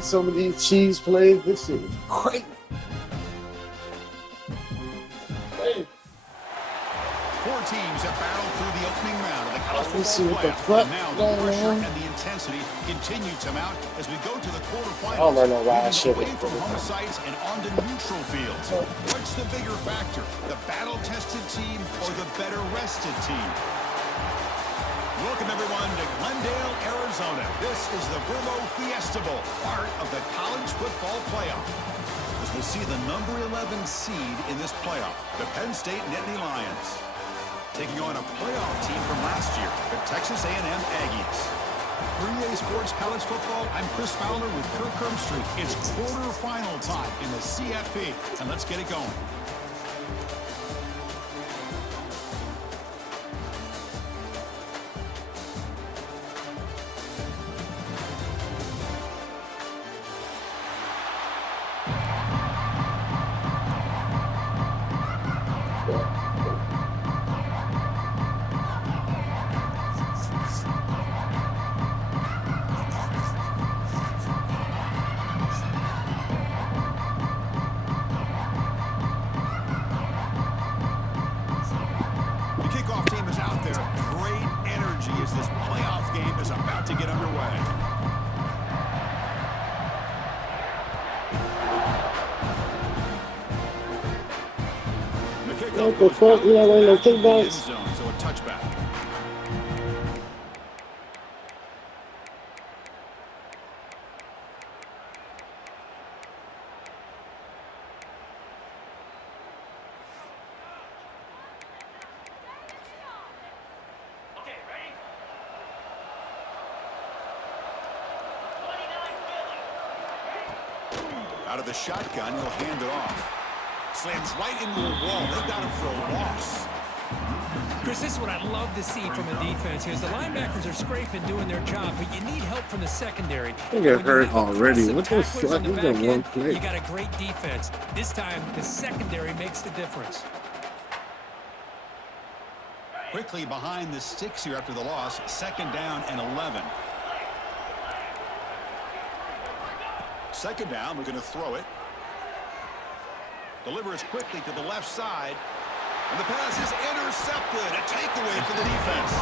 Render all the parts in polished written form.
Some of these cheese plays, this shit is crazy. Four teams have battled through the opening round of the college Let's see football what the playoff. fuck And now the going pressure on. and the intensity continue to mount as we go to the I quarterfinals. don't know why I Moving should away have from put it home down. sites and onto neutral fields. What's the bigger factor, the battle-tested team or the better-rested team? Welcome, everyone, to Glendale, Arizona. This is the Verbo Fiesta Bowl, part of the college football playoff. As we'll see the number 11 seed in this playoff, the Penn State Nittany Lions, taking on a playoff team from last year, the Texas A&M Aggies. 3A Sports College Football, I'm Chris Fowler with Kirk Herbstreit. It's quarterfinal time in the CFP, and let's get it going. The kickoff team is out there. Great energy as this playoff game is about to get underway. The kickoff What the goes fuck? out You not running no back of the end kickbacks? zone, so a touchback. Out of the shotgun, he'll hand it off. Slams right into a wall. They got him for a loss. Chris, this is what I'd love to see from a defense here. The linebackers are scraping, doing their job, but you need help from the secondary. I get When you hurt have already. aggressive What the tacklers fuck? on the We back got one end, play. you got a great defense. This time, the secondary makes the difference. Quickly behind the sticks here after the loss. 2nd down and 11. 2nd down, we're going to throw it. Delivers quickly to the left side. And the pass is intercepted. A takeaway for the defense.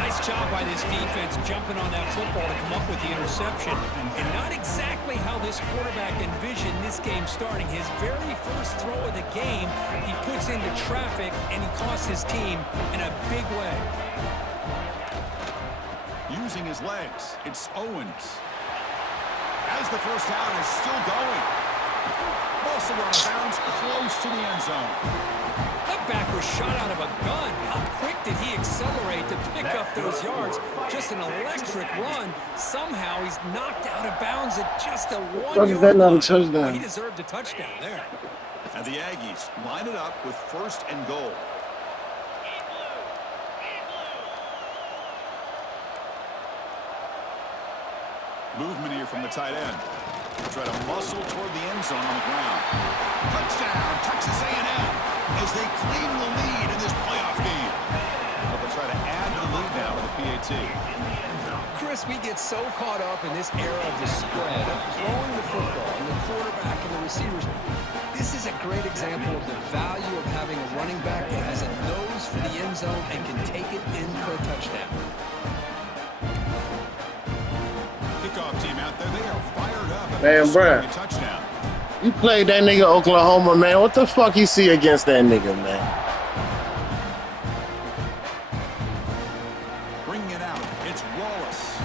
Nice job by this defense jumping on that football to come up with the interception. And not exactly how this quarterback envisioned this game starting. His very first throw of the game, he puts into traffic, and he costs his team in a big way. Using his legs, it's Owens. As the first down is still going. Also on a bounce close to the end zone. That back was shot out of a gun. How quick did he accelerate to pick up those yards? Just an electric run. Somehow he's knocked out of bounds at just a 1 Is yard that not a line. touchdown? Well, he deserved a touchdown there. And the Aggies line it up with 1st and goal. Movement here from the tight end. Try to muscle toward the end zone on the ground. Touchdown, Texas A&M, as they claim the lead in this playoff game. But they'll try to add to the lead now with the PAT. Chris, we get so caught up in this era of the spread, of throwing the football, and the quarterback and the receivers. This is a great example of the value of having a running back that has a nose for the end zone and can take it in for a touchdown. Kickoff team out there, they are fired up. Man, bruh. A touchdown. You played that nigga Oklahoma, man. What the fuck you see against that nigga, man? Bringing it out, it's Wallace.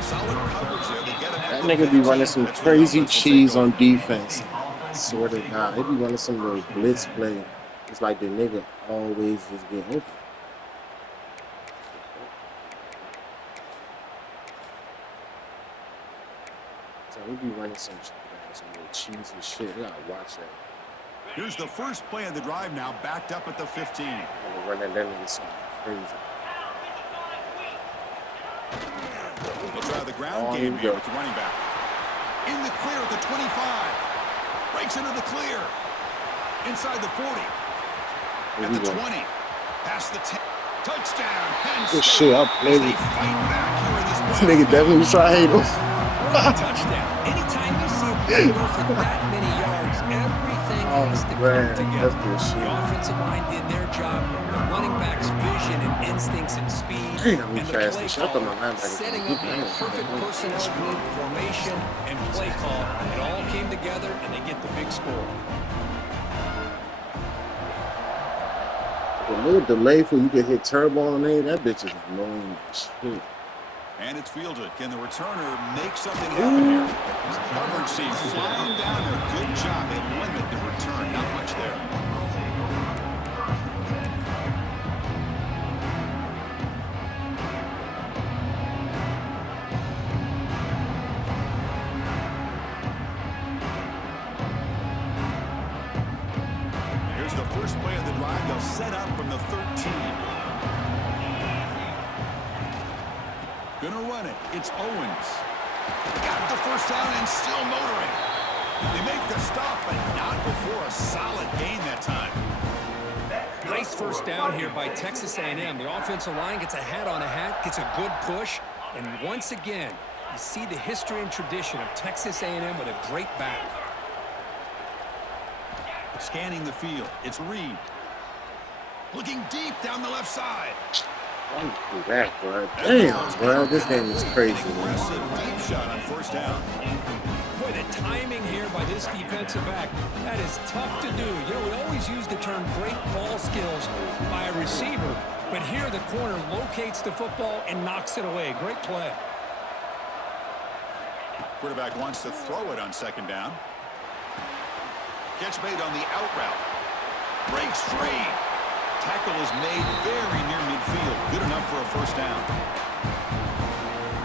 Solid coverage there to get him. That nigga be running some crazy cheese on defense. I swear to God, he be running some little blitz play. It's like the nigga always just get open. So he be running some little cheesy shit. You gotta watch that. Here's the first play of the drive now, backed up at the 15. I'm gonna run that nigga something crazy. We'll try the ground Oh, game here we here go. with the running back. In the clear at the 25. Breaks into the clear. Inside the 40. Here At we the go. 20. Past the 10. Touchdown, Penn Good State. shit, I As played they it. fight back here in this This nigga definitely tried him. What a touchdown. Anytime you see a play go for that many yards, everything Oh has to come man, that's together. good The shit. offensive line did their job, the running back's vision and instincts and speed, Damn, we and the fast play as shit. I thought caller my linebacker was setting gonna up get the down. perfect personnel group, formation, and play call. It all came together, and they get the big score. A little delay for you to hit turbo on it. That bitch is annoying as shit. And it's fielded. Can the returner make something happen here? Coverage seems flying down there. Good job. They limit the return. Not much there. Here's the first play of the drive. They'll set up from the 13. Gonna run it. It's Owens. Got the first down and still motoring. They make the stop, but not before a solid gain that time. Nice first down here by Texas A&M. The offensive line gets a hat on a hat, gets a good push, and once again, you see the history and tradition of Texas A&M with a great back. Scanning the field. It's Reed. Looking deep down the left side. Why you do that, bro? Damn, bro. This game is crazy. Aggressive deep shot on first down. Boy, the timing here by this defensive back, that is tough to do. You know, we always use the term great ball skills by a receiver, but here the corner locates the football and knocks it away. Great play. Quarterback wants to throw it on second down. Catch made on the out route. Breaks free. Tackle is made very near midfield. Good enough for a first down.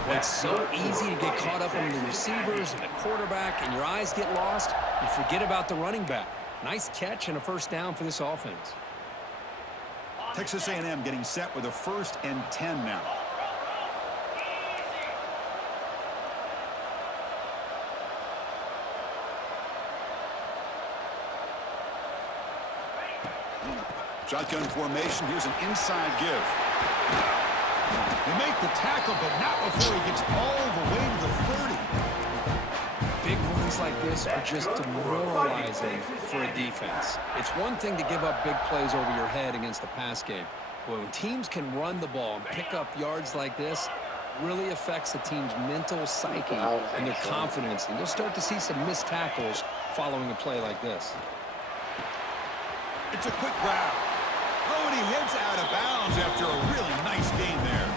Well, it's so easy to get caught up on the receivers and the quarterback, and your eyes get lost. You forget about the running back. Nice catch and a first down for this offense. Texas A&M getting set with a 1st and 10 now. Shotgun formation. Here's an inside give. They make the tackle, but not before he gets all the way to the 30. Big runs like this are just demoralizing for a defense. It's one thing to give up big plays over your head against the pass game. But when teams can run the ball and pick up yards like this, really affects the team's mental psyche and their confidence. And you'll start to see some missed tackles following a play like this. It's a quick grab. Oh, and he heads out of bounds after a really nice gain there.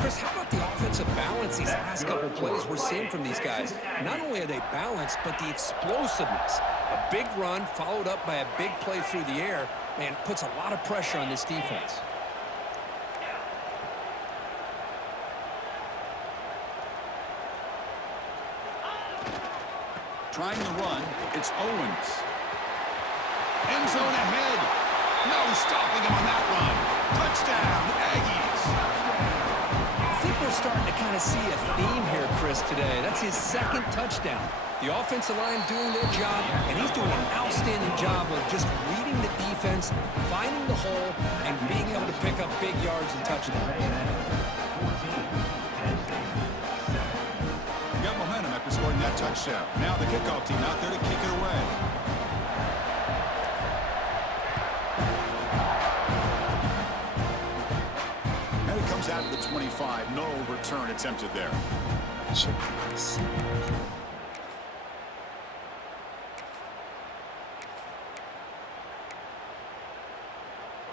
Chris, how about the offensive balance these last couple plays we're seeing from these guys? Not only are they balanced, but the explosiveness. A big run followed up by a big play through the air, man, puts a lot of pressure on this defense. Trying to run, it's Owens. End zone ahead. No stopping him on that run. Touchdown, Aggies. I think we're starting to kind of see a theme here, Chris, today. That's his 2nd touchdown. The offensive line doing their job, and he's doing an outstanding job of just reading the defense, finding the hole, and being able to pick up big yards and touchdowns. Got momentum after scoring that touchdown. Now the kickoff team out there to kick it away. And it comes out of the 25. No return attempted there.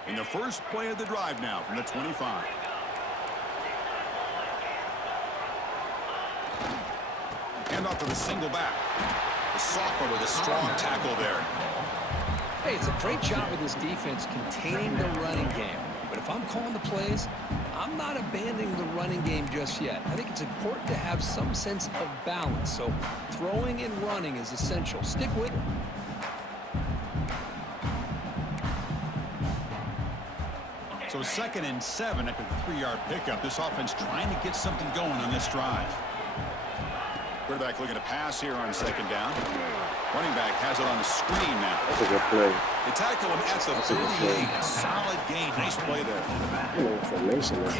In the first play of the drive now from the 25. Hand off to the single back. The sophomore with a strong tackle there. Hey, it's a great job of this defense containing the running game. But if I'm calling the plays, I'm not abandoning the running game just yet. I think it's important to have some sense of balance. So throwing and running is essential. Stick with it. So 2nd and 7 after the 3-yard pickup. This offense trying to get something going on this drive. Quarterback looking to pass here on second down. Running back has it on the screen now. That's a good play. They tackle him at the 38. A solid gain. Nice play there.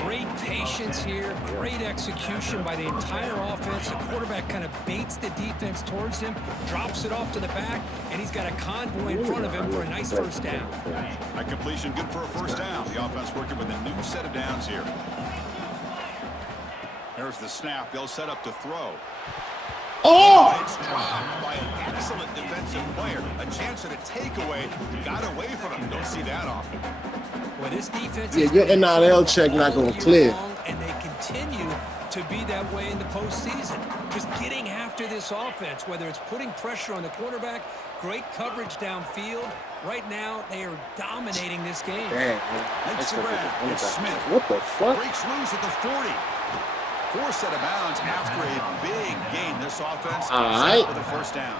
Great patience here. Great execution by the entire offense. The quarterback kind of baits the defense towards him, drops it off to the back, and he's got a convoy in front of him for a nice first down. A completion good for a first down. The offense working with a new set of downs here. There's the snap. They'll set up to throw. Oh! It's dropped by an excellent defensive player. A chance at a takeaway. Got away from him. Don't see that often. Well, this defense Yeah, your NIL check not going to clear. And they continue to be that way in the postseason. Just getting after this offense, whether it's putting pressure on the quarterback, great coverage downfield. Right now, they are dominating this game. Damn, Makes the grab. It's Smith. What the fuck? Breaks loose at the 40. Forced out of bounds after a big gain. This offense with a first down.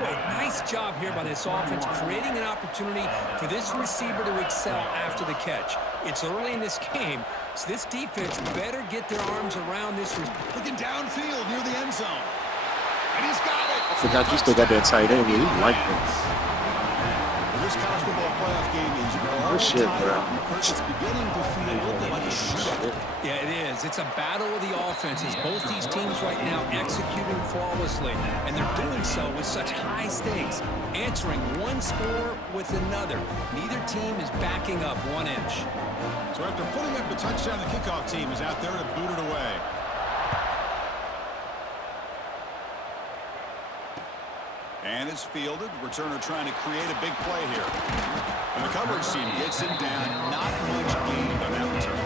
A nice job here by this offense, creating an opportunity for this receiver to excel after the catch. It's early in this game, so this defense better get their arms around this. Looking downfield near the end zone. And he's got it. I forgot you still got that tight end. You like this. This college football playoff game is all shit, bro. It's beginning to feel like a shootout. Yeah, it is. It's a battle of the offenses. Both these teams right now executing flawlessly, and they're doing so with such high stakes, answering one score with another. Neither team is backing up 1 inch. So after putting up the touchdown, the kickoff team is out there to boot it away. And it's fielded. Returner trying to create a big play here. And the coverage team gets him down. Not much gained on that return.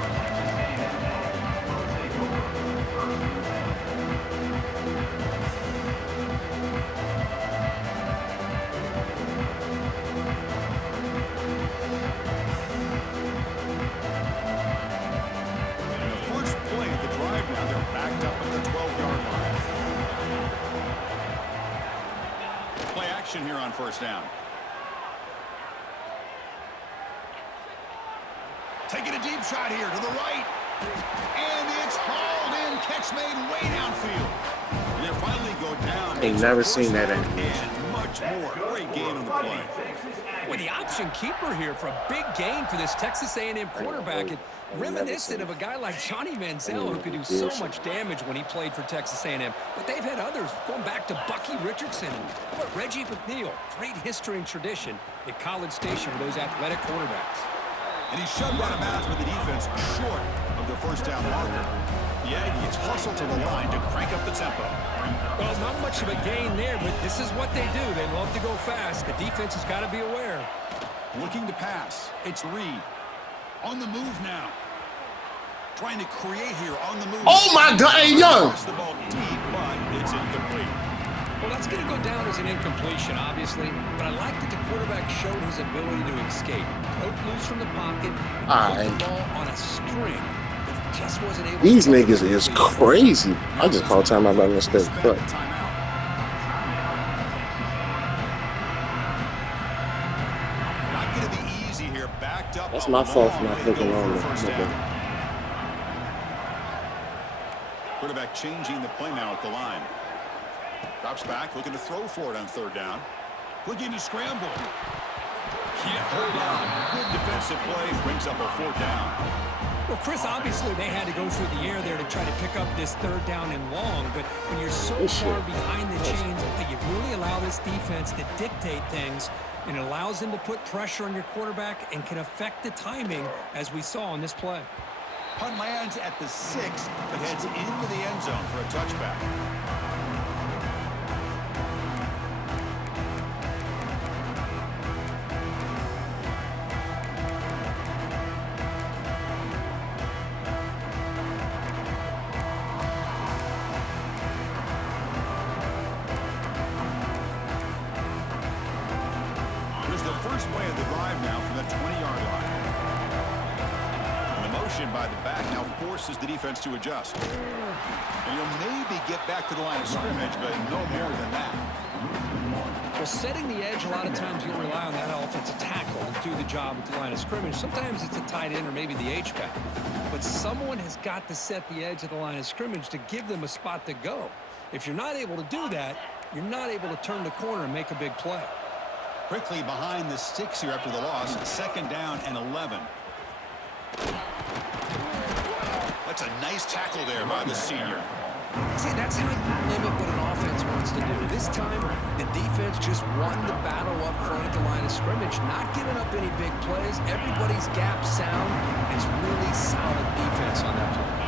And the first play of the drive now, they're backed up at the 12-yard line. Play action here on first down. Taking a deep shot here to the right. And it's hauled in. Catch made way downfield. And they finally go down. Ain't never seen that animation. And much more. Great game on the play. Well, the option keeper here for a big game for this Texas A&M quarterback. And reminiscent of a guy like Johnny Manziel, who could do so much damage when he played for Texas A&M. But they've had others, going back to Bucky Richardson. How about Reggie McNeil? Great history and tradition at College Station for those athletic quarterbacks. And he's shoved out of bounds with the defense short of the first down marker. The Aggies hustle to the line to crank up the tempo. Well, not much of a gain there, but this is what they do. They love to go fast. The defense has got to be aware. Looking to pass. It's Reed. On the move now. Trying to create here on the move. Oh my God, hey, yo! The ball deep, but it's incomplete. Well, that's going to go down as an incompletion, obviously. But I like that the quarterback showed his ability to escape. Broke loose from the pocket and put the ball on a string. But he just wasn't able These niggas is crazy. I just called time out by mistake. But Not going to be easy here. Backed up. that's my fault for not thinking on it. Quarterback changing the play now at the line. Drops back, looking to throw for it on third down. Looking to scramble. Can't hold on. Good defensive play. Brings up a fourth down. Well, Chris, obviously they had to go through the air there to try to pick up this third down and long. But when you're so far behind the chains, you really allow this defense to dictate things. And it allows them to put pressure on your quarterback and can affect the timing, as we saw on this play. Punt lands at the 6, but heads into the end zone for a touchback. First play of the drive now from the 20-yard line. And the motion by the back now forces the defense to adjust. And you'll maybe get back to the line of scrimmage, but no more than that. Well, setting the edge, a lot of times you'll rely on that offensive tackle to do the job at the line of scrimmage. Sometimes it's a tight end or maybe the H-back. But someone has got to set the edge of the line of scrimmage to give them a spot to go. If you're not able to do that, you're not able to turn the corner and make a big play. Quickly behind the sticks here after the loss. 2nd down and 11. That's a nice tackle there by the senior. See, that's how you limit what an offense wants to do. This time, the defense just won the battle up front at the line of scrimmage, not giving up any big plays. Everybody's gap sound. It's really solid defense on that play.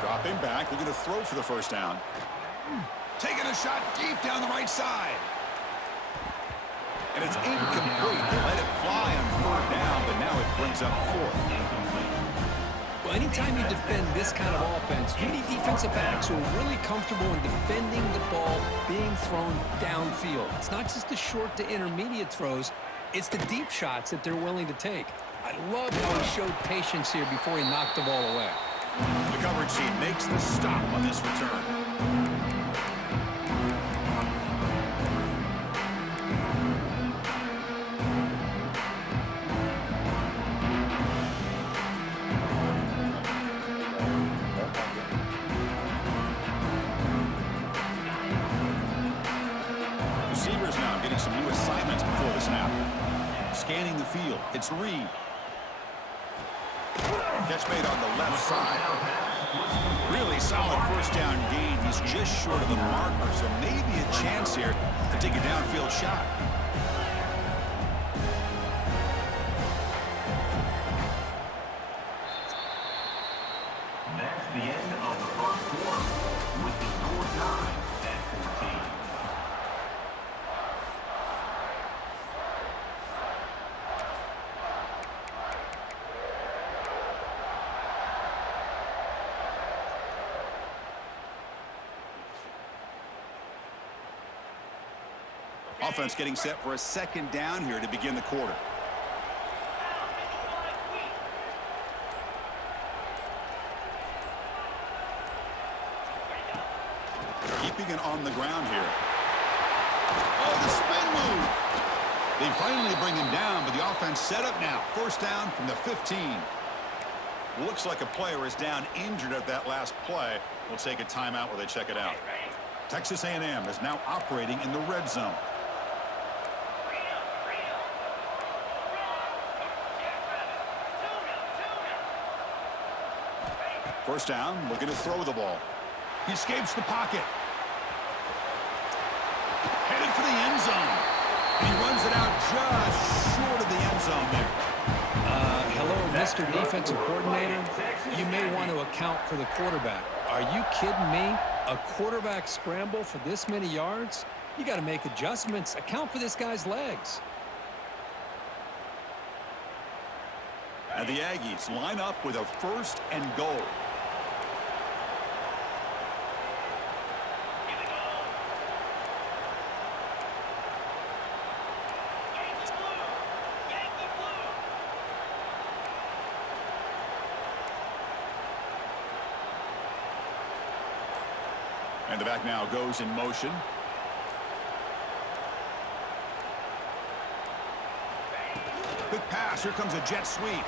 Dropping back, looking to throw for the 1st down. Taking a shot deep down the right side. And it's incomplete. They let it fly on 3rd down, but now it brings up 4th. Well, anytime you defend this kind of offense, you need defensive backs who are really comfortable in defending the ball being thrown downfield. It's not just the short to intermediate throws. It's the deep shots that they're willing to take. I love how he showed patience here before he knocked the ball away. The coverage team makes the stop on this return. Receivers now getting some new assignments before the snap. Scanning the field. It's Reed. Catch made on the left side. Really solid 1st down gain. He's just short of the marker, so maybe a chance here to take a downfield shot. That's the end of the 1st quarter with the score 9-14. Offense getting set for a 2nd down here to begin the quarter. Keeping it on the ground here. Oh, the spin move. They finally bring him down, but the offense set up now. 1st down from the 15. Looks like a player is down injured at that last play. We'll take a timeout while they check it out. Texas A&M is now operating in the red zone. 1st down, looking to throw the ball. He escapes the pocket. Headed for the end zone. And he runs it out just short of the end zone there. Hello, Mr. Defensive Coordinator. You may want to account for the quarterback. Are you kidding me? A quarterback scramble for this many yards? You got to make adjustments. Account for this guy's legs. And the Aggies line up with a 1st and goal. And the back now goes in motion. Quick pass. Here comes a jet sweep.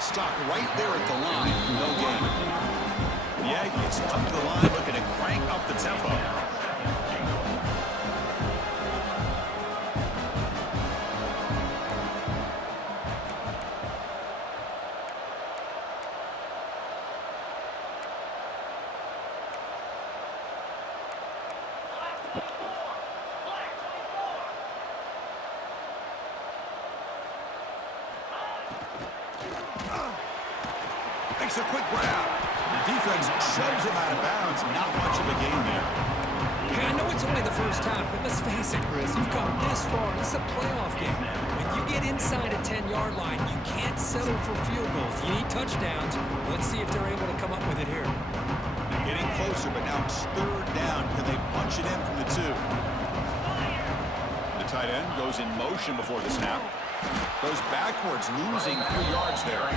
Stopped right there at the line. No gain. The Aggies up the line looking to crank up the tempo. Makes a quick grab. Defense shoves him out of bounds. Not much of a gain there. Hey, I know it's only the 1st half, but let's face it, Chris. You've come this far. This is a playoff game. When you get inside a 10-yard line, you can't settle for field goals. You need touchdowns. Let's see if they're able to come up with it here. Getting closer, but now it's 3rd down. Can they punch it in from the 2? The tight end goes in motion before the snap. Goes backwards, losing 3 yards there.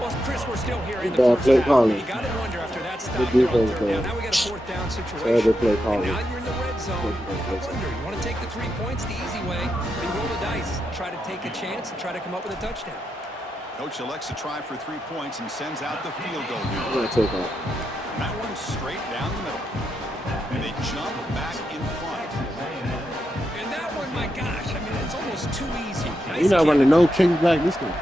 Well, Chris, we're still here in the 1st half. You got to wonder after that stop there on 3rd down. Now we got a 4th down situation. And now you're in the red zone. You got to wonder, you want to take the 3 points the easy way, then roll the dice. Try to take a chance and try to come up with a touchdown. Coach elects to try for 3 points and sends out the field goal. I'm gonna take off. That one goes straight down the middle. And they jump back in front. And that one, my gosh, I mean, it's almost too easy. Nice You're not kick. running no kickback. This thing.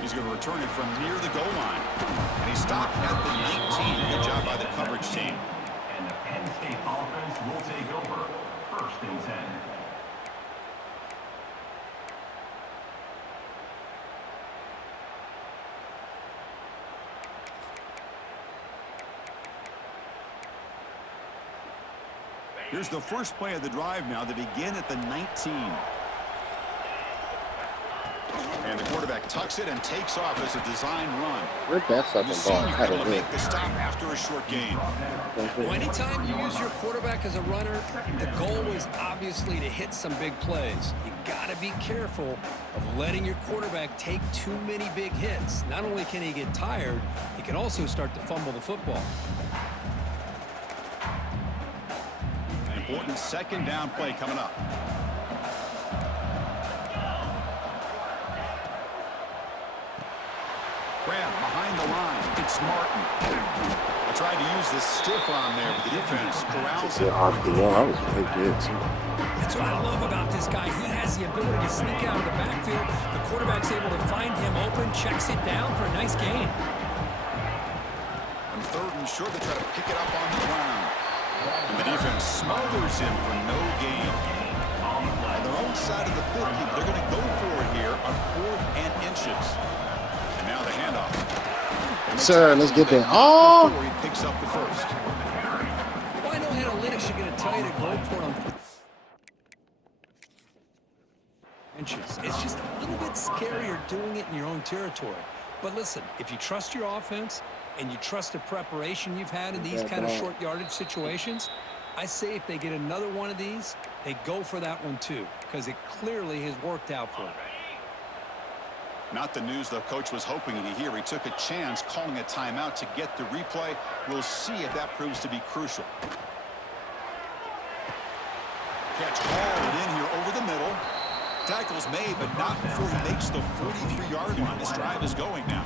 He's going to return it from near the goal line. And he stopped at the 19. Good job by the coverage team. And the Penn State offense will take over. 1st and 10. Here's the first play of the drive now. They begin at the 19. And the quarterback tucks it and takes off as a design run. Where'd that The fucking ball? senior Had able it to lit. make the stop after a short gain. Well, anytime you use your quarterback as a runner, the goal is obviously to hit some big plays. You got to be careful of letting your quarterback take too many big hits. Not only can he get tired, he can also start to fumble the football. An important 2nd down play coming up. Graham behind the line. It's Martin. I tried to use this stiff arm there, but the defense corrals Yeah, it. RPO. I was pretty good too. That's what I love about this guy. He has the ability to sneak out of the backfield. The quarterback's able to find him open, checks it down for a nice gain. On 3rd and short, they try to pick it up on the ground. And the defense smothers him for no gain. On their own side of the 50, they're going to go for it here on 4th and inches. And now the handoff. And they Sir, tackle let's get him that. Oh! before he picks up the first. Well, I know analytics are going to tell you to go for it on inches. It's just a little bit scarier doing it in your own territory. But listen, if you trust your offense and you trust the preparation you've had in these kind of short yardage situations, I say if they get another one of these, they go for that one too, because it clearly has worked out for them. Not the news the coach was hoping to hear. He took a chance calling a timeout to get the replay. We'll see if that proves to be crucial. Catch hauled in here over the middle. Tackle's made, but not before he makes the 43-yard line. This drive is going now.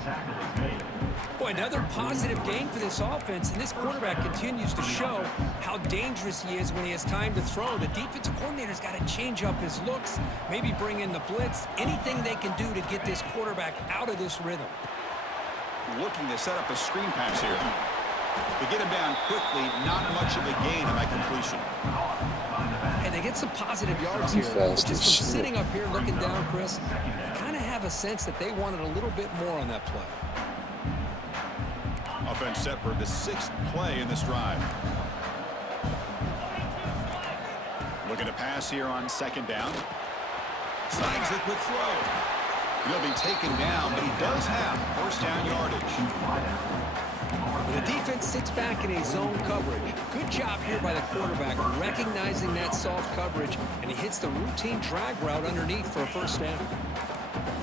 Boy, another positive gain for this offense, and this quarterback continues to show how dangerous he is when he has time to throw. The defensive coordinator's got to change up his looks, maybe bring in the blitz, anything they can do to get this quarterback out of this rhythm. Looking to set up a screen pass here. To get him down quickly, not much of a gain on that completion. And they get some positive yards here. Fast Just as from shit. sitting up here looking down, Chris, you kind of have a sense that they wanted a little bit more on that play. Offense set for the 6th play in this drive. Looking to pass here on 2nd down. Slides the quick throw. He'll be taken down, but he does have 1st down yardage. The defense sits back in a zone coverage. Good job here by the quarterback, recognizing that soft coverage, and he hits the routine drag route underneath for a 1st down.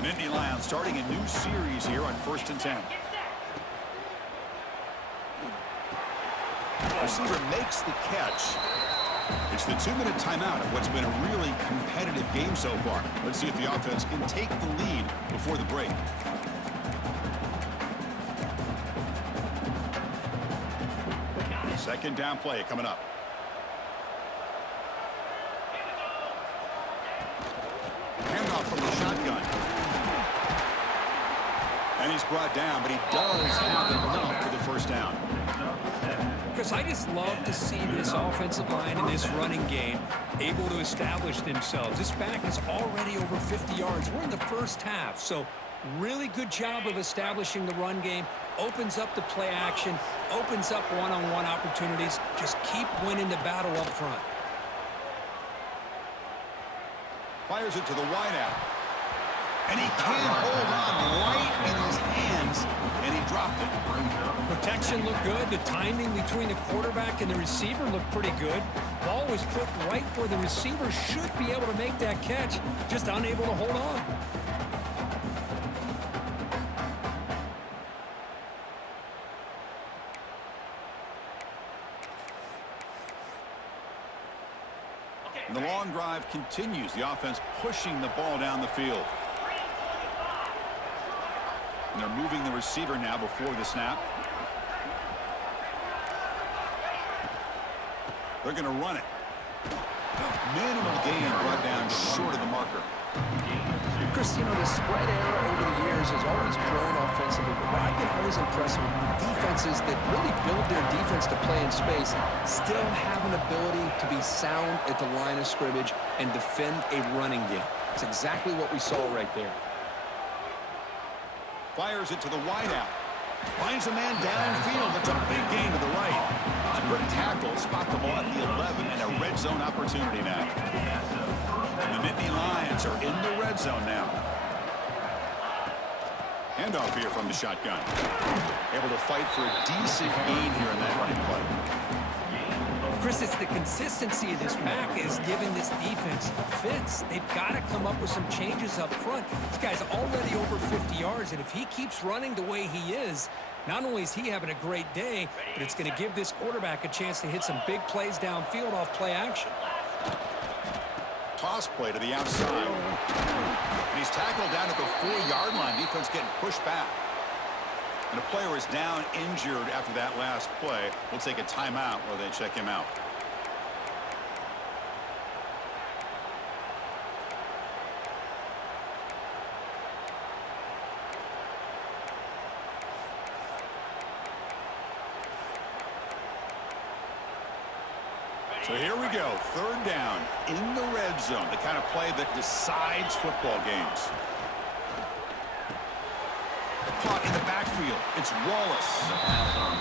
Nittany Lions starting a new series here on 1st and 10. Receiver makes the catch. It's the 2-minute timeout of what's been a really competitive game so far. Let's see if the offense can take the lead before the break. Second down play coming up. Handoff from the shotgun. And he's brought down, but he does have enough for the 1st down. Chris, I just love to see this offensive line in this running game able to establish themselves. This back is already over 50 yards. We're in the 1st half, so really good job of establishing the run game. Opens up the play action, opens up one-on-one opportunities. Just keep winning the battle up front. Fires it to the wideout. And he can't hold on right in his hands, and he dropped it. Protection looked good. The timing between the quarterback and the receiver looked pretty good. Ball was put right where the receiver should be able to make that catch, just unable to hold on. And the long drive continues. The offense pushing the ball down the field. And they're moving the receiver now before the snap. They're going to run it. Minimal gain brought down short of the marker. Chris, you know, the spread era over the years has always grown offensively, but what I've been always impressed with defenses that really build their defense to play in space still have an ability to be sound at the line of scrimmage and defend a running game. It's exactly what we saw right there. Fires it to the wideout. Finds a man downfield. That's a big gain to the right. It's a good tackle. Spot the ball at the 11 and a red zone opportunity now. And the Nittany Lions are in the red zone now. Handoff here from the shotgun. Able to fight for a decent gain here in that running play. Chris, it's the consistency of this back is giving this defense fits. They've got to come up with some changes up front. This guy's already over 50 yards, and if he keeps running the way he is, not only is he having a great day, but it's going to give this quarterback a chance to hit some big plays downfield off play action. Toss play to the outside. And he's tackled down at the 4-yard line. Defense getting pushed back. And a player is down injured after that last play. We'll take a timeout while they check him out. So here we go, 3rd down in the red zone, the kind of play that decides football games. Caught in the backfield, it's Wallace.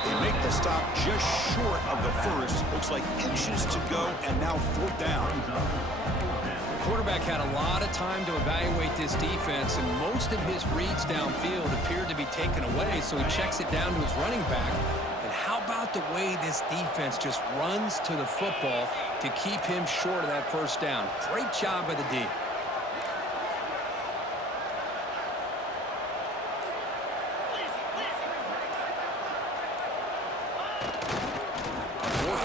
They make the stop just short of the first. Looks like inches to go, and now 4th down. The quarterback had a lot of time to evaluate this defense, and most of his reads downfield appeared to be taken away, so he checks it down to his running back. How about the way this defense just runs to the football to keep him short of that 1st down? Great job by the D.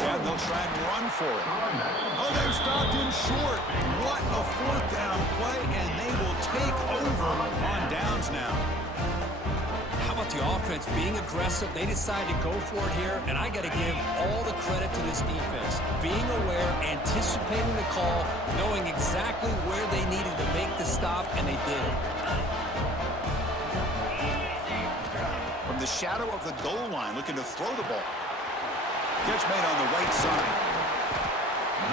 And they'll try and run for it. Oh, they've stopped him short. What a 4th down play, and they will take over on downs now. The offense being aggressive, they decided to go for it here, and I got to give all the credit to this defense. Being aware, anticipating the call, knowing exactly where they needed to make the stop, and they did it. From the shadow of the goal line, looking to throw the ball. Catch made on the right side.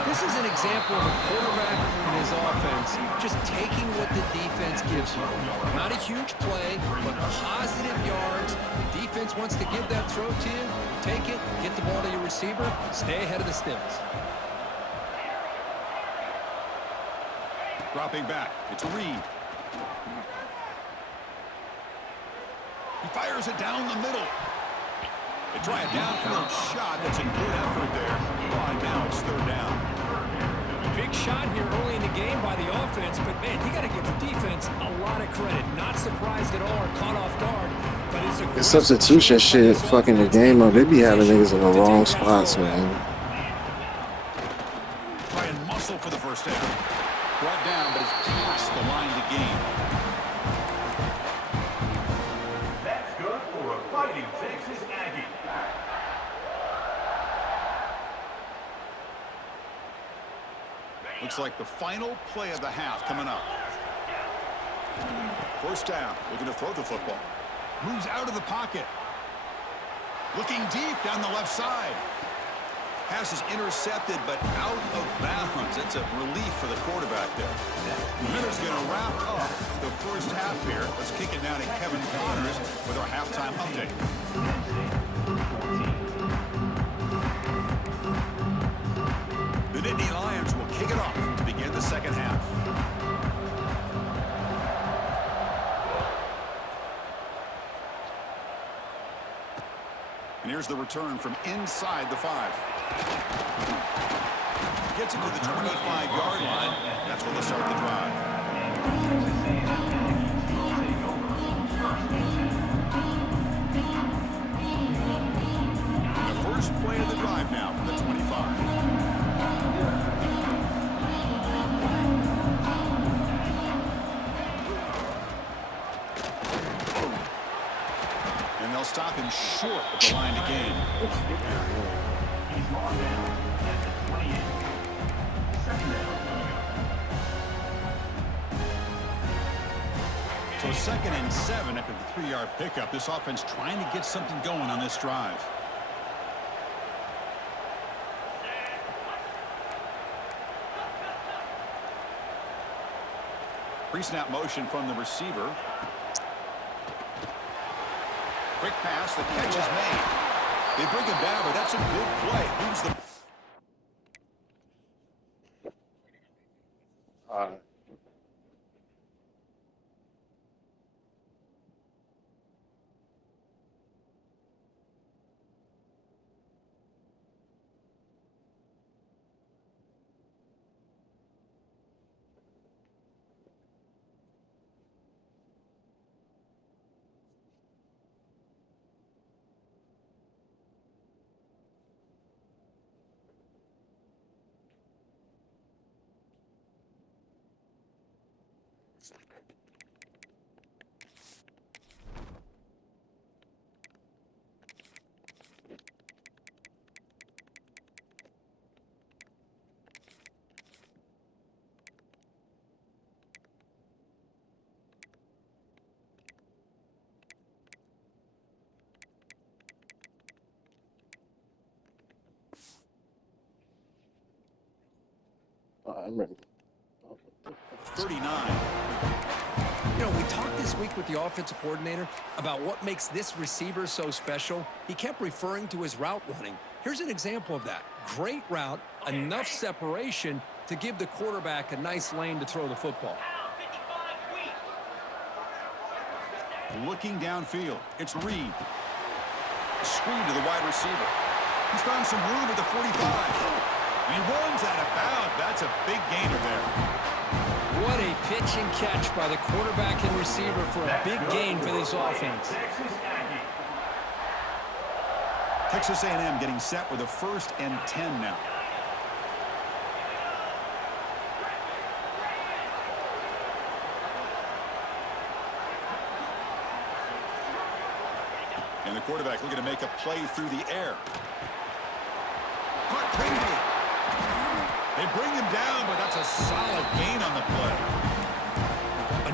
This is an example of a quarterback and his offense just taking what the defense gives you. Not a huge play, but positive yards. The defense wants to give that throw to you. Take it, get the ball to your receiver, stay ahead of the sticks. Dropping back, it's Reed. He fires it down the middle. They try a downfield shot. That's a good effort there. Oh, now it's 3rd down. Big shot here early in the game by the offense, but man, you got to give the defense a lot of credit. Not surprised at all or caught off guard, but it's a The substitution shit fucking the game up. They be having niggas in the wrong spots, man. Try and muscle for the 1st down. Brought down, but it's past the line to gain. That's good for a Fighting Texas Aggie. Looks like the final play of the half coming up. 1st down, looking to throw the football. Moves out of the pocket. Looking deep down the left side. Pass is intercepted, but out of bounds. It's a relief for the quarterback there. Miller's going to wrap up the 1st half here. Let's kick it down to Kevin Connors with our halftime update. The Nittany Lions will kick it off to begin the 2nd half. And here's the return from inside the 5. Gets it to the 25-yard line. That's where they'll start the drive. The first play of the drive now from the 25. they'll stop him short of the line to gain. He's brought down at the 28. Second down. So 2nd and 7 after the 3-yard pickup. This offense trying to get something going on this drive. Pre-snap motion from the receiver. Quick pass. The catch is made. They bring him down, but that's a good play. Moves the... I'm ready. 39. You know, we talked this week with the offensive coordinator about what makes this receiver so special. He kept referring to his route running. Here's an example of that. Great route, enough separation to give the quarterback a nice lane to throw the football. Looking downfield. It's Reed. Screen to the wide receiver. He's found some room at the 45. He runs out of bounds. That's a big gainer there. What a pitch and catch by the quarterback and receiver for a big gain for this offense. Texas A&M getting set with a 1st and 10 now. And the quarterback looking to make a play through the air. Caught crazy. They bring him down, but that's a solid gain on the play.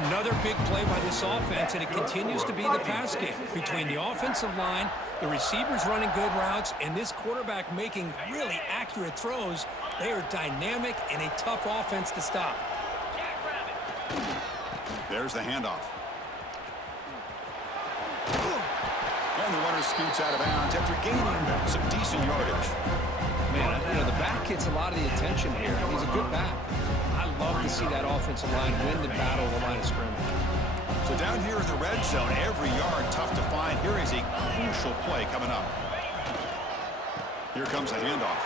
Another big play by this offense, and it continues to be the pass game. Between the offensive line, the receivers running good routes, and this quarterback making really accurate throws, they are dynamic and a tough offense to stop. There's the handoff. And the runner scoots out of bounds after gaining some decent yardage. Man, you know, the back gets a lot of the attention here. He's a good back. I love to see that offensive line win the battle of the line of scrimmage. So down here in the red zone, every yard tough to find. Here is a crucial play coming up. Here comes the handoff.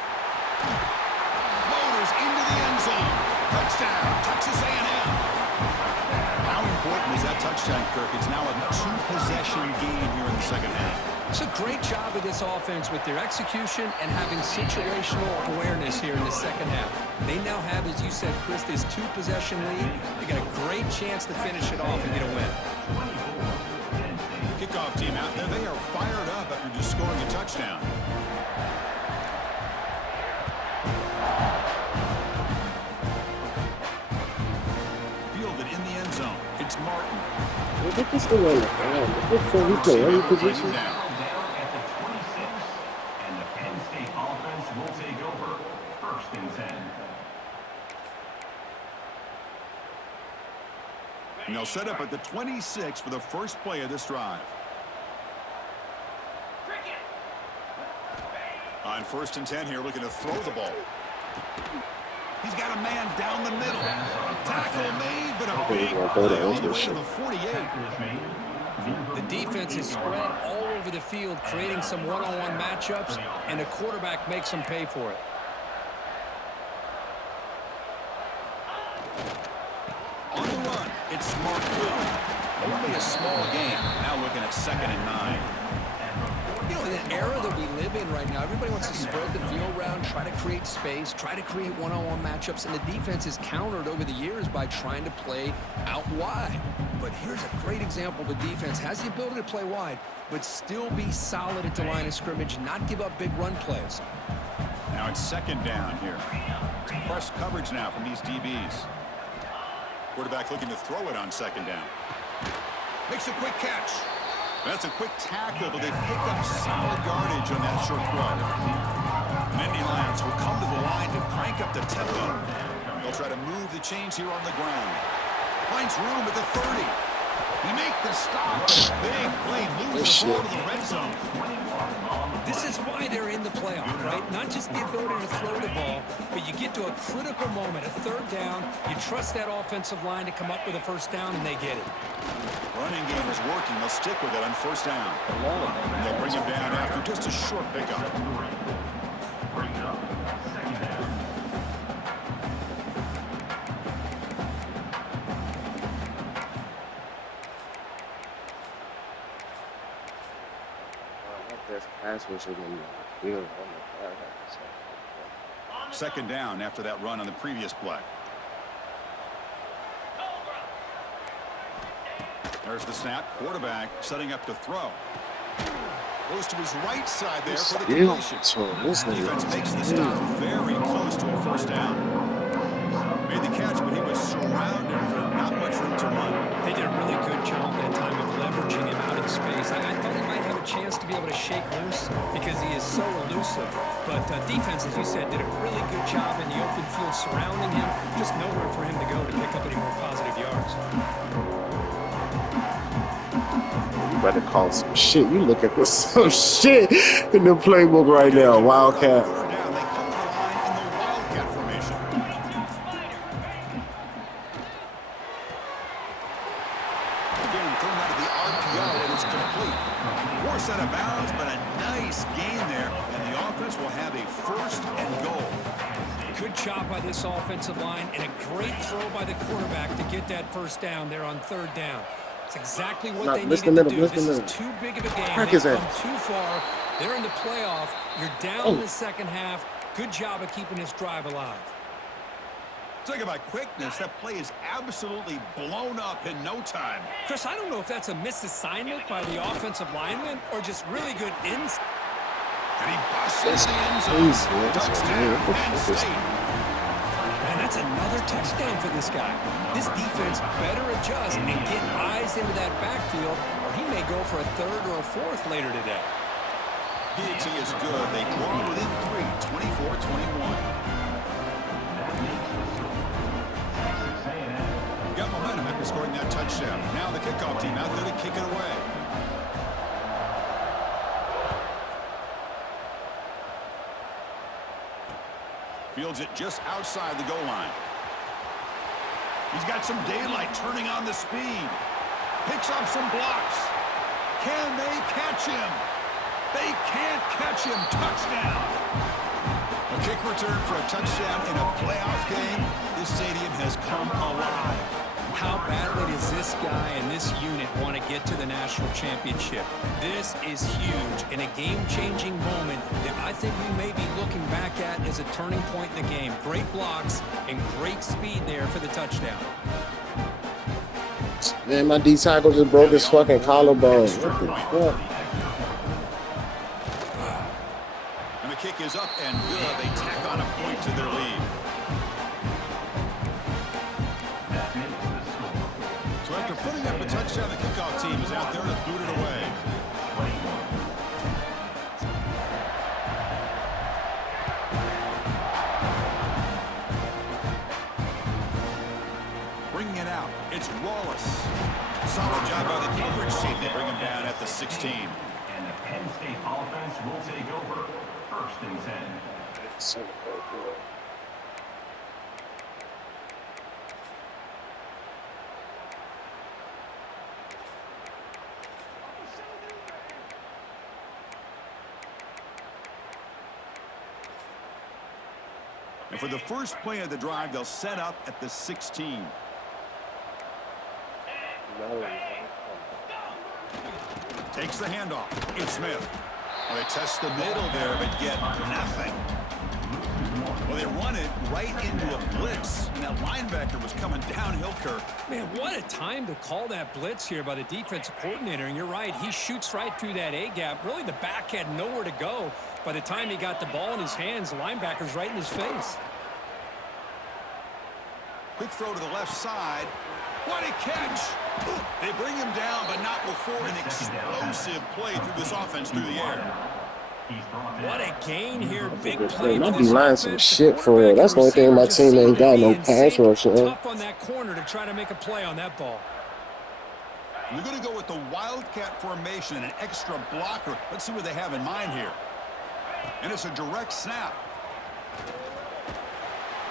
Motors into the end zone. Touchdown, Texas A&M. How important is that touchdown, Kirk? It's now a 2-possession game here in the second half. It's a great job of this offense with their execution and having situational awareness here in the second half. They now have, as you said, Chris, this 2-possession lead. They got a great chance to finish it off and get a win. Kickoff team out there. They are fired up after just scoring a touchdown. Fielded in the end zone. It's Martin. Look at this thing on the ground. Before we play every position. Down. At the 26, and the Penn State offense will take over. 1st and 10. And they'll set up at the 26 for the first play of this drive. On 1st and 10 here, looking to throw the ball. He's got a man down the middle. Tackle made, but a big play all the way to the 48. The defense is spread all over the field, creating some one-on-one matchups, and the quarterback makes them pay for it. On the run, it's Martin. Only a small gain. Now looking at 2nd and 9. You know, in an era that we live in right now, everybody wants to spread the field around, try to create space, try to create one-on-one matchups, and the defense is countered over the years by trying to play out wide. But here's a great example of a defense has the ability to play wide, but still be solid at the line of scrimmage, not give up big run plays. Now it's second down here. It's press coverage now from these DBs. Quarterback looking to throw it on second down. Makes a quick catch. That's a quick tackle, but they pick up solid yardage on that short throw. And Indy Lions will come to the line to crank up the tempo. They'll try to move the chains here on the ground. Finds room at the 30. They make the stop. Big play, lose the ball to the red zone. This is why they're in the playoff, right? Not just the ability to throw the ball, but you get to a critical moment, a third down. You trust that offensive line to come up with a first down, and they get it. Running game is working. They'll stick with it on first down. And they'll bring him down after just a short pickup. Bring it up. Second down. Best pass rusher in the field. Second down after that run on the previous play. There's the snap. Quarterback setting up to throw. Goes to his right side there for the completion. Defense makes the stop very close to a first down. Made the catch, but he was surrounded for not much room to run. They did a really good job that time of leveraging him out in space. I thought he might have a chance to be able to shake loose because he is so elusive. But defense, as you said, did a really good job in the open field surrounding him. Just nowhere for him to go to pick up any more positive yards. You better call some shit. You looking for some shit in the playbook right now, Wildcat. Third down, they come to the line in the Wildcat formation. Again, thrown out of the RPO, and it's complete. Force out of bounds, but a nice gain there, and the offense will have a first and goal. Good job by this offensive line and a great throw by the quarterback to get that first down there on third down. It's exactly what they needed to do. This is too big of a game. They've come too far. They're in the playoff. You're down in the second half. Good job of keeping this drive alive. Talk about quickness. That play is absolutely blown up in no time. Chris, I don't know if that's a misassignment by the offensive lineman or just really good insight. And he busts in the end zone. Touchdown, Penn State. And that's another touchdown for this guy. This defense better adjust and get eyes into that backfield, or he may go for a third or a fourth later today. PAT is good. They draw within 3, 24-21. Got momentum after scoring that touchdown. Now the kickoff team out there to kick it away. Fields it just outside the goal line. He's got some daylight turning on the speed. Picks up some blocks. Can they catch him? They can't catch him. Touchdown. A kick return for a touchdown in a playoff game. This stadium has come alive. How badly does this guy and this unit want to get to the national championship? This is huge and a game-changing moment that I think we may be looking back at as a turning point in the game. Great blocks and great speed there for the touchdown. Man, my D tackle just broke his fucking collarbone. What the fuck? And the kick is up and good. They tack on a point to their lead. So after putting up a touchdown, the kickoff team is out there to boot it away. Bringing it out, it's Wallace. Solid job by the coverage team. They bring him down at the 16. And the Penn State offense will take over. First and 10. So good. And for the first play of the drive, they'll set up at the 16. No. Takes the handoff. It's Smith. Well, they test the middle there, but get nothing. Well, they run it right into a blitz, and that linebacker was coming downhill, Kirk. Man, what a time to call that blitz here by the defensive coordinator. And you're right, he shoots right through that A-gap. Really, the back had nowhere to go. By the time he got the ball in his hands, the linebacker's right in his face. Quick throw to the left side. What a catch! They bring him down, but not before an explosive play through this offense through the air. What a gain here. Big Good play. play. My D-line some shit for real. That's the only thing my team ain't got no pass rush in. Tough on that corner to try to make a play on that ball. We're going to go with the Wildcat formation and an extra blocker. Let's see what they have in mind here. And it's a direct snap.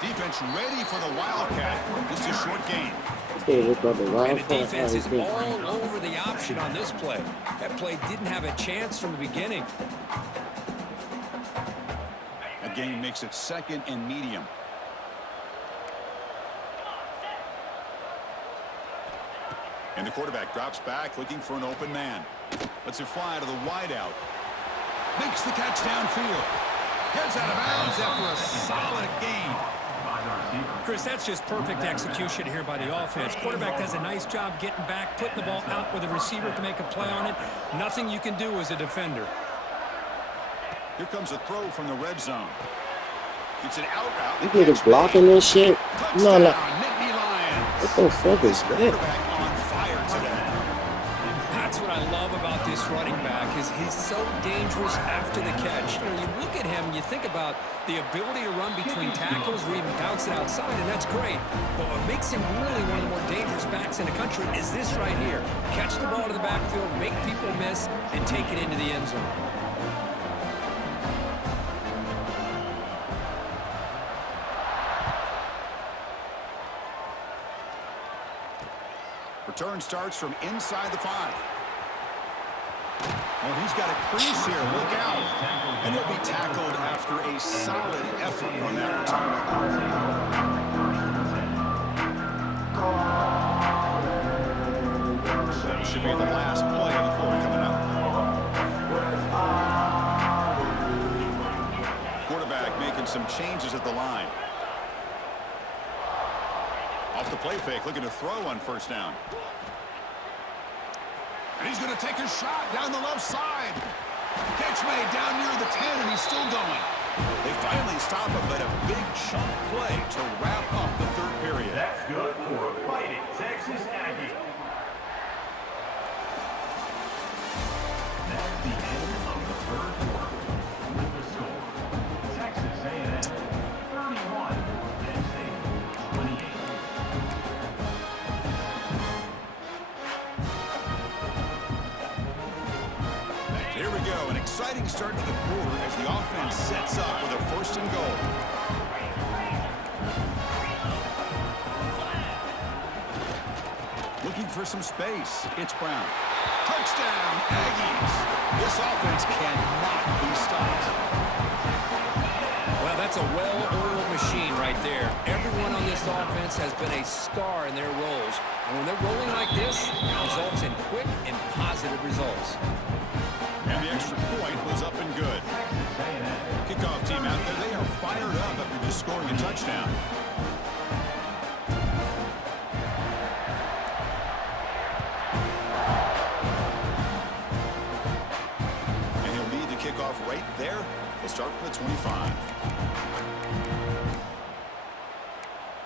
Defense ready for the Wildcat. Just a short gain. And the defense is all over the option on this play. That play didn't have a chance from the beginning. A gain makes it second and medium. And the quarterback drops back looking for an open man. Lets it fly to the wideout. Makes the catch downfield. Gets out of bounds after a solid gain. Chris, that's just perfect execution here by the offense. Quarterback does a nice job getting back, putting the ball out with a receiver to make a play on it. Nothing you can do as a defender. Here comes a throw from the red zone. It's an out route. You niggas blocking this shit? No, no. Nittany Lions. What the fuck is that? Quarterback on fire today. That's what I love about this running back is he's so dangerous after the catch. You know, you look at him, you think about the ability to run between tackles or even bounce it outside, and that's great. But what makes him really one of the more dangerous backs in the country is this right here. Catch the ball to the backfield, make people miss, and take it into the end zone. Return starts from inside the 5. Well, he's got a crease here. Look out. And he'll be tackled after a solid effort on that return. This should be the last play of the quarter coming up. Quarterback making some changes at the line. Off the play fake, looking to throw on first down. And he's going to take a shot down the left side. Catch made down near the 10, and he's still going. They finally stop him, but a big chunk play to wrap up the third period. That's good for a Fighting Texas Aggie. That's the end of the third quarter. With the score, Texas A&M 31, Penn State 28. Here we go, an exciting start to the quarter as the offense sets up with a first and goal. Looking for some space. It's Brown. Touchdown, Aggies. This offense cannot be stopped. Well, that's a well-oiled machine right there. Everyone on this offense has been a star in their roles. And when they're rolling like this, it results in quick and positive results. And the extra point was up and good. Kickoff team out there, they are fired up after just scoring a touchdown. And he'll lead the kickoff right there. They'll start from the 25.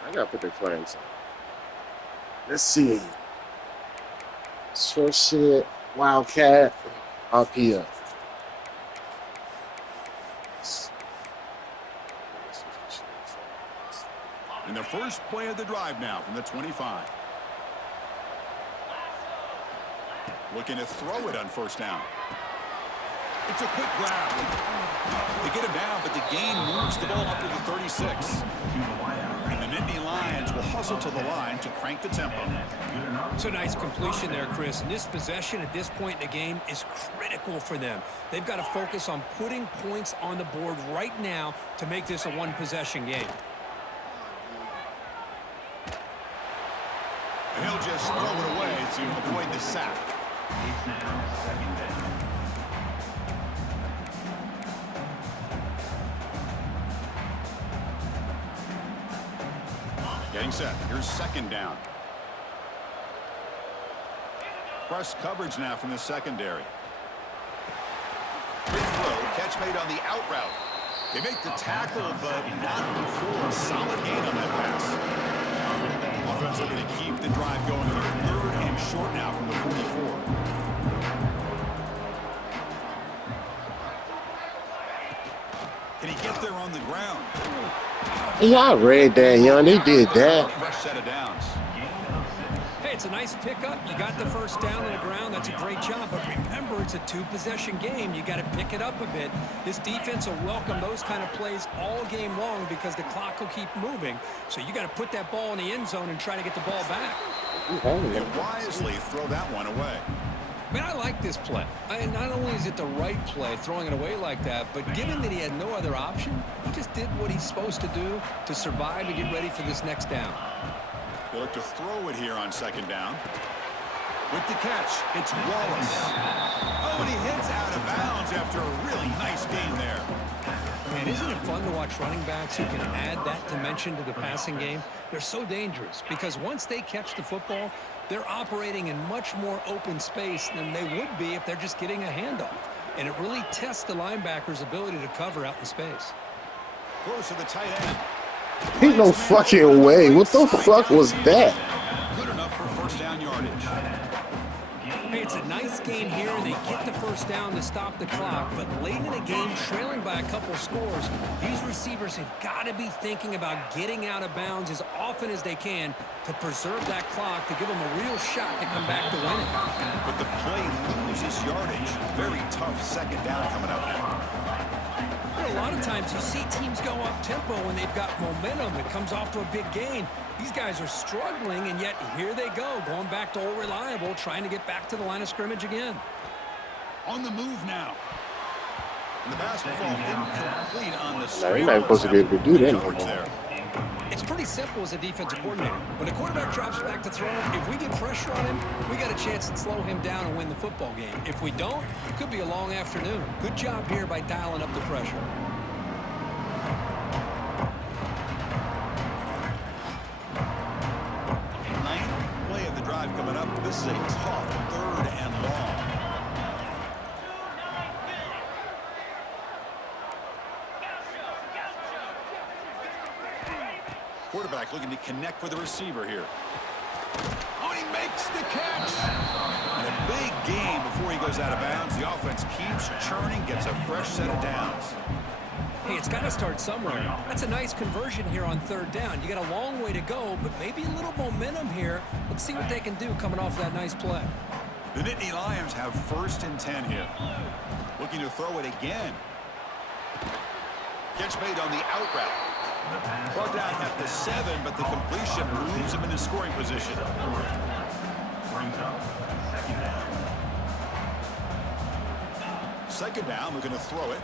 I gotta put the flags on. Let's see. Short shit, Wildcat, RPF. And the first play of the drive now from the 25. Looking to throw it on first down. It's a quick grab. They get him down, but the gain moves the ball up to the 36. And the Nittany Lions will hustle to the line to crank the tempo. It's a nice completion there, Chris. And this possession at this point in the game is critical for them. They've got to focus on putting points on the board right now to make this a one-possession game. And he'll just throw it away to avoid the sack. Getting set. Here's second down. Press coverage now from the secondary. Good throw. Catch made on the out route. They make the tackle, but not before a solid gain on that pass. Offense looking to keep the drive going here. Third and short now from the 44. Can he get there on the ground? Yeah, I read that, young. They did that. Fresh set of downs. Hey, it's a nice pickup. You got the first down on the ground. That's a great job. But remember, it's a two-possession game. You got to pick it up a bit. This defense will welcome those kind of plays all game long because the clock will keep moving. So you got to put that ball in the end zone and try to get the ball back. And wisely throw that one away. Man, I like this play. Not only is it the right play, throwing it away like that, but given that he had no other option, he just did what he's supposed to do to survive and get ready for this next down. They look to throw it here on second down. With the catch, it's Wallace. Oh, and he hits out of bounds after a really nice gain there. Man, isn't it fun to watch running backs who can add that dimension to the passing game? They're so dangerous because once they catch the football, they're operating in much more open space than they would be if they're just getting a handoff. And it really tests the linebacker's ability to cover out in space. Close to the tight end. Ain't no fucking way. What the fuck was that? Good enough for first down yardage. Hey, it's a nice game here, and they get the first down to stop the clock. But late in the game, trailing by a couple scores, these receivers have got to be thinking about getting out of bounds as often as they can to preserve that clock, to give them a real shot to come back to win it. But the play loses yardage. Very tough second down coming up now. A lot of times you see teams go up tempo when they've got momentum that comes off to a big gain. These guys are struggling, and yet here they go, going back to old reliable, trying to get back to the line of scrimmage again. On the move now. And the pass will fall incomplete on the No, you're not supposed to be able to do that no more. there. It's pretty simple as a defensive coordinator. When the quarterback drops back to throw, if we get pressure on him, we got a chance to slow him down and win the football game. If we don't, it could be a long afternoon. Good job here by dialing up the pressure. Ninth play of the drive coming up. This is a tough third and long. Quarterback looking to connect with the receiver here. Oh, he makes the catch. And a big gain before he goes out of bounds. The offense keeps churning, gets a fresh set of downs. Hey, it's got to start somewhere. That's a nice conversion here on third down. You got a long way to go, but maybe a little momentum here. Let's see what they can do coming off that nice play. The Nittany Lions have first and 10 here. Looking to throw it again. Catch made on the out route. Brought down at the 7, but the completion moves him into scoring position. Second down, looking to throw it.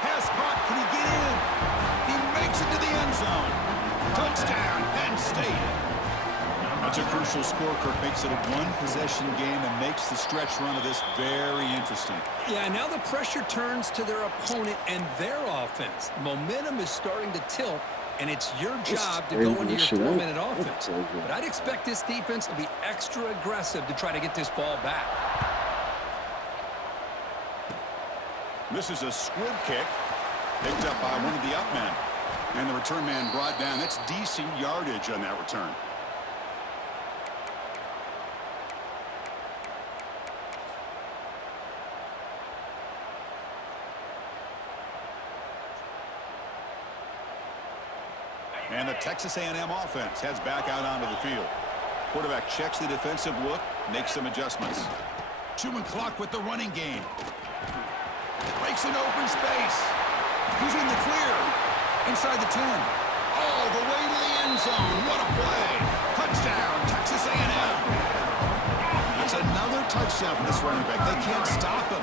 Pass caught, can he get in? He makes it to the end zone. Touchdown, Penn State. That's a crucial score. Kirk makes it a one-possession game and makes the stretch run of this very interesting. Yeah, now the pressure turns to their opponent and their offense. Momentum is starting to tilt, and it's your job to go into your 4-minute offense. But I'd expect this defense to be extra aggressive to try to get this ball back. This is a squib kick picked up by one of the up men. And the return man brought down. That's decent yardage on that return. And the Texas A&M offense heads back out onto the field. Quarterback checks the defensive look, makes some adjustments. Chewing clock with the running game. Breaks an open space. Who's in the clear? Inside the 10. All the way to the end zone. What a play. Touchdown, Texas A&M. That's another touchdown for this running back. They can't stop him.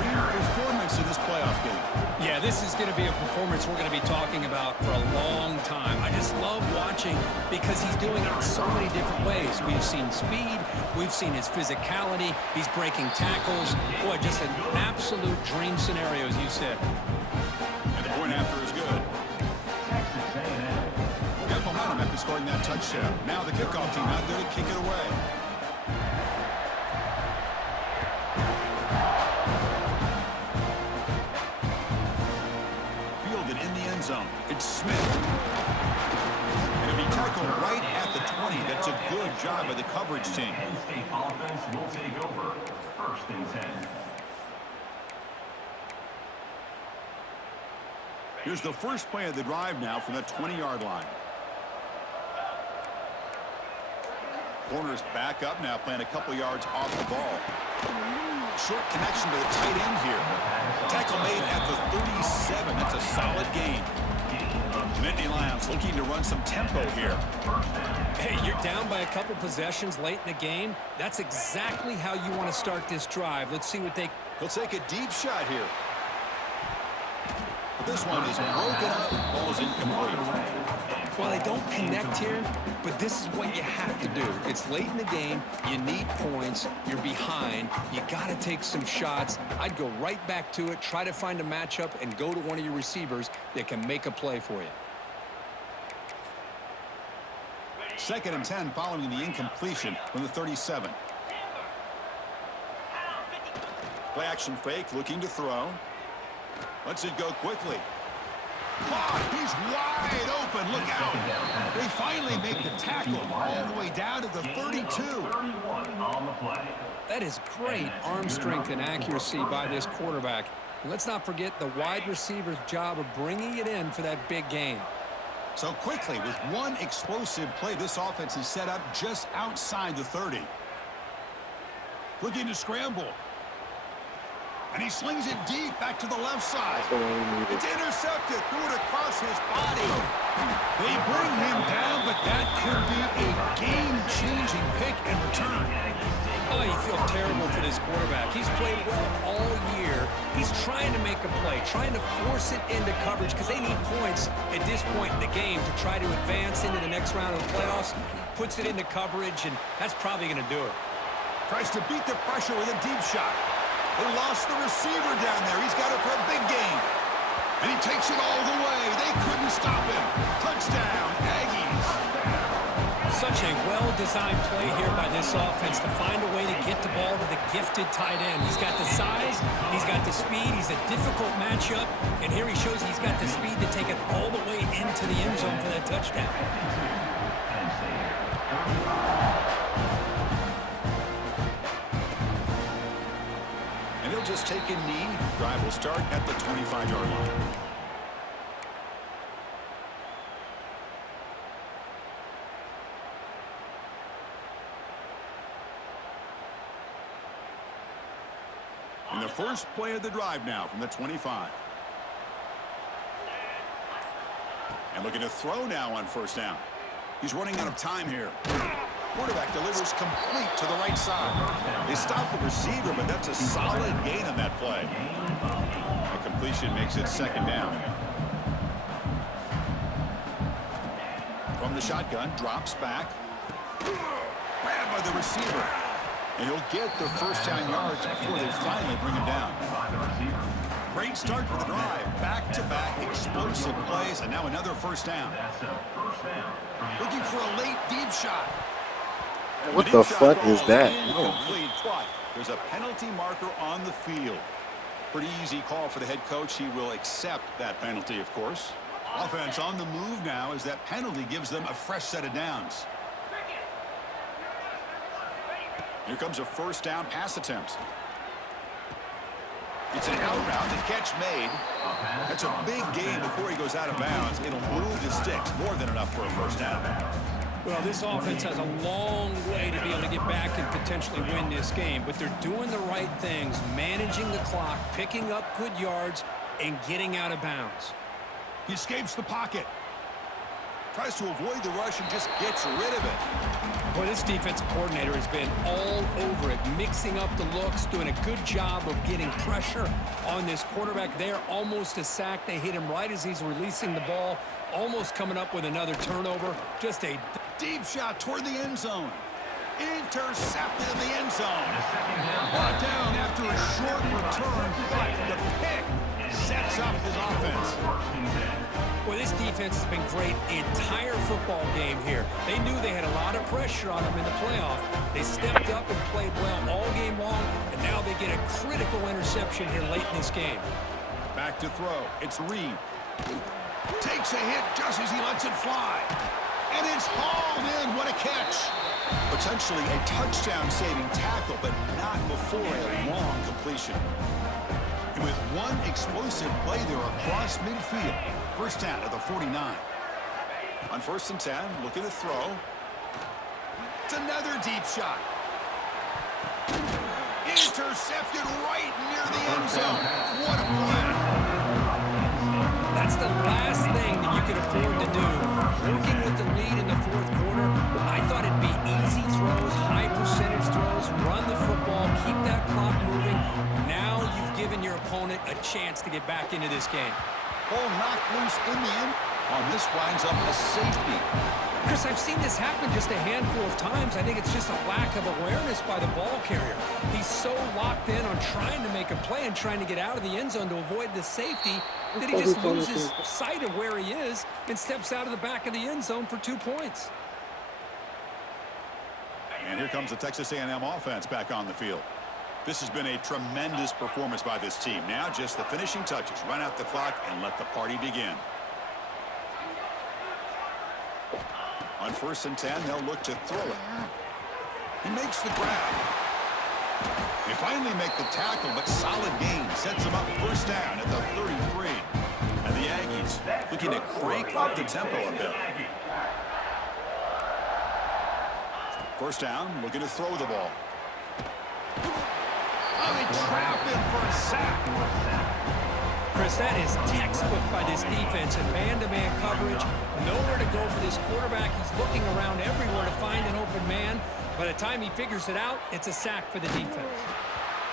Great performance in this playoff game. Yeah, this is going to be a performance we're going to be talking about for a long time. I just love watching because he's doing it in so many different ways. We've seen speed. We've seen his physicality. He's breaking tackles. Boy, just an absolute dream scenario, as you said. And the point after is good. scoring that touchdown. Now the kickoff team out there to kick it away. Fielded in the end zone. It's Smith. And it'll be tackled right at the 20. That's a good job by the coverage team. Penn State offense will take over. 1st and 10. Here's the first play of the drive now from the 20-yard line. Corners back up now, playing a couple yards off the ball. Short connection to the tight end here. Tackle made at the 37. That's a solid gain. Nittany Lions looking to run some tempo here. Hey, you're down by a couple possessions late in the game. That's exactly how you want to start this drive. Let's see what they... He'll take a deep shot here. But this one is broken up. Ball's incomplete. Well, they don't connect here, but this is what you have to do. It's late in the game. You need points. You're behind. You got to take some shots. I'd go right back to it, try to find a matchup, and go to one of your receivers that can make a play for you. 2nd and 10 following the incompletion from the 37. Play action fake, looking to throw. Lets it go quickly. He's wide open. Look out. They finally make the tackle all the way down to the 32. 31 on the play. That is great arm strength and accuracy by this quarterback. And let's not forget the wide receiver's job of bringing it in for that big game. So quickly, with one explosive play, this offense is set up just outside the 30. Looking to scramble. And he slings it deep back to the left side. It's intercepted. Threw it across his body. They bring him down, but that could be a game-changing pick and return. Oh, you feel terrible for this quarterback. He's played well all year. He's trying to make a play, trying to force it into coverage because they need points at this point in the game to try to advance into the next round of the playoffs. Puts it into coverage, and that's probably going to do it. Tries to beat the pressure with a deep shot. They lost the receiver down there. He's got it for a big gain. And he takes it all the way. They couldn't stop him. Touchdown, Aggies. Such a well-designed play here by this offense to find a way to get the ball to the gifted tight end. He's got the size. He's got the speed. He's a difficult matchup. And here he shows he's got the speed to take it all the way into the end zone for that touchdown. And he'll just take a knee. Drive will start at the 25-yard line. And the first play of the drive now from the 25. And looking to throw now on 1st down. He's running out of time here. Quarterback delivers complete to the right side. They stop the receiver, but that's a solid gain on that play. The completion makes it 2nd down. From the shotgun, drops back. Grabbed by the receiver. And he'll get the 1st down yards before they finally bring him down. Great start for the drive. Back-to-back explosive plays, and now another 1st down. Looking for a late deep shot. What the fuck is that? Incomplete, but there's a penalty marker on the field. Pretty easy call for the head coach. He will accept that penalty, of course. Offense on the move now as that penalty gives them a fresh set of downs. Here comes a 1st down pass attempt. It's an out route. The catch made. That's a big gain before he goes out of bounds. It'll move the sticks. More than enough for a 1st down. Well, this offense has a long way to be able to get back and potentially win this game, but they're doing the right things, managing the clock, picking up good yards, and getting out of bounds. He escapes the pocket. Tries to avoid the rush and just gets rid of it. Boy, this defensive coordinator has been all over it, mixing up the looks, doing a good job of getting pressure on this quarterback there. Almost a sack. They hit him right as he's releasing the ball, almost coming up with another turnover. Just a deep shot toward the end zone. Intercepted in the end zone. Brought down after a short return, but the pick sets up his offense. Well, this defense has been great the entire football game here. They knew they had a lot of pressure on them in the playoff. They stepped up and played well all game long, and now they get a critical interception here late in this game. Back to throw. It's Reed. Takes a hit just as he lets it fly. And it's hauled in. What a catch. Potentially a touchdown-saving tackle, but not before a long completion. And with one explosive play there across midfield. First down at the 49. On 1st and 10, looking to throw. It's another deep shot. Intercepted right near the end zone. What a play. That's the last thing that you could afford to do. Working with the lead in the 4th quarter, I thought it'd be easy throws, high percentage throws, run the football, keep that clock moving. Now you've given your opponent a chance to get back into this game. Ball knocked loose in the end. This winds up a safety. Chris, I've seen this happen just a handful of times. I think it's just a lack of awareness by the ball carrier. He's so locked in on trying to make a play and trying to get out of the end zone to avoid the safety that he just loses sight of where he is and steps out of the back of the end zone for 2 points. And here comes the Texas A&M offense back on the field. This has been a tremendous performance by this team. Now just the finishing touches. Run out the clock and let the party begin. On 1st and 10, they'll look to throw it. He makes the grab. They finally make the tackle, but solid gain sets them up 1st down at the 33. And the Aggies looking to crank up the tempo a bit. 1st down, looking to throw the ball. Oh, they trap him for a sack. Chris, that is textbook by this defense in man-to-man coverage. Nowhere to go for this quarterback. He's looking around everywhere to find an open man. By the time he figures it out, it's a sack for the defense.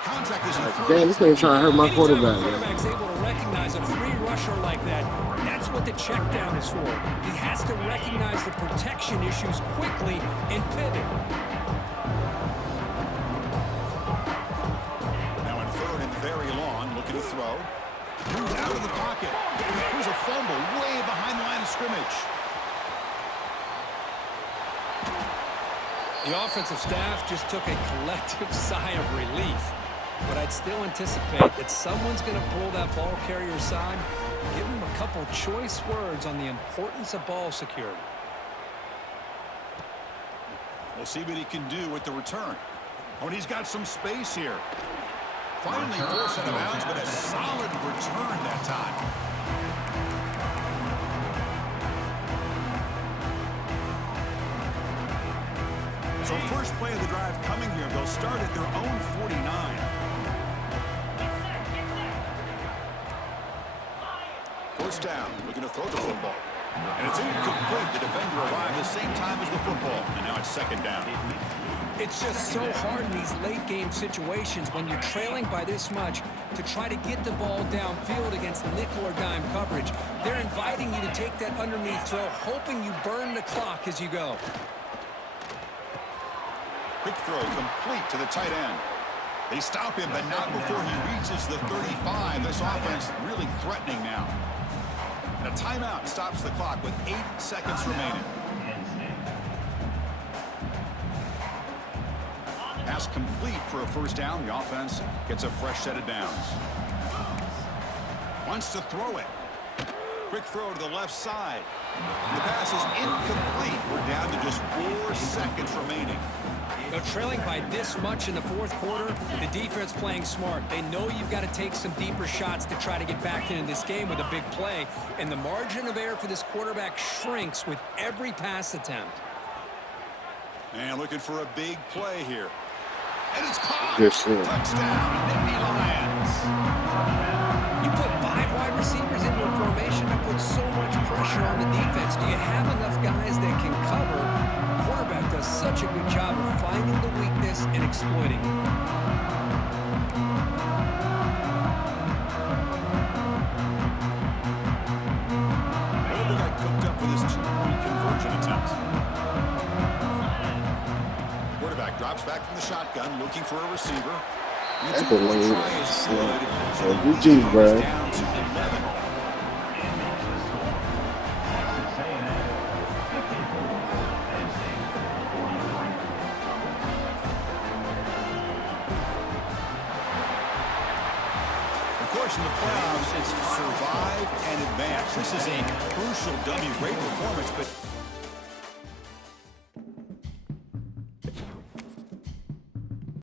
Contact is Damn, this nigga trying to hurt my quarterback. Anytime a quarterback's able to recognize a free rusher like that, that's what the check down is for. He has to recognize the protection issues quickly and pivot. Now in 3rd and very long, looking to throw. Moves out of the pocket. Here's a fumble way behind the line of scrimmage. The offensive staff just took a collective sigh of relief. But I'd still anticipate that someone's going to pull that ball carrier aside, give him a couple choice words on the importance of ball security. We'll see what he can do with the return. Oh, and he's got some space here. Finally forced out of bounds, but a solid return that time. So first play of the drive coming here. They'll start at their own 49. First down, looking to throw the football. And it's incomplete. The defender arrived the same time as the football. And now it's 2nd down. It's just so hard in these late-game situations when you're trailing by this much to try to get the ball downfield against nickel or dime coverage. They're inviting you to take that underneath throw, hoping you burn the clock as you go. Quick throw complete to the tight end. They stop him, but not before he reaches the 35. This offense really threatening now. And a timeout stops the clock with 8 seconds remaining. Pass complete for a 1st down. The offense gets a fresh set of downs. Wants to throw it. Quick throw to the left side. The pass is incomplete. We're down to just 4 seconds remaining. Now, trailing by this much in the 4th quarter, the defense playing smart. They know you've got to take some deeper shots to try to get back into this game with a big play. And the margin of error for this quarterback shrinks with every pass attempt. And looking for a big play here. And it's caught. Touchdown, Nittany Lions. You put 5 wide receivers into a formation that puts so much pressure on the defense. Do you have enough guys that can cover? The quarterback does such a good job of finding the weakness and exploiting it. They got cooked up for this 2-point conversion attempt. Quarterback drops back from the shotgun, looking for a receiver. That's a lane. So UG, bro. Down to 11. course, in the playoffs, it's survive and advance. This is a crucial W. Great performance, but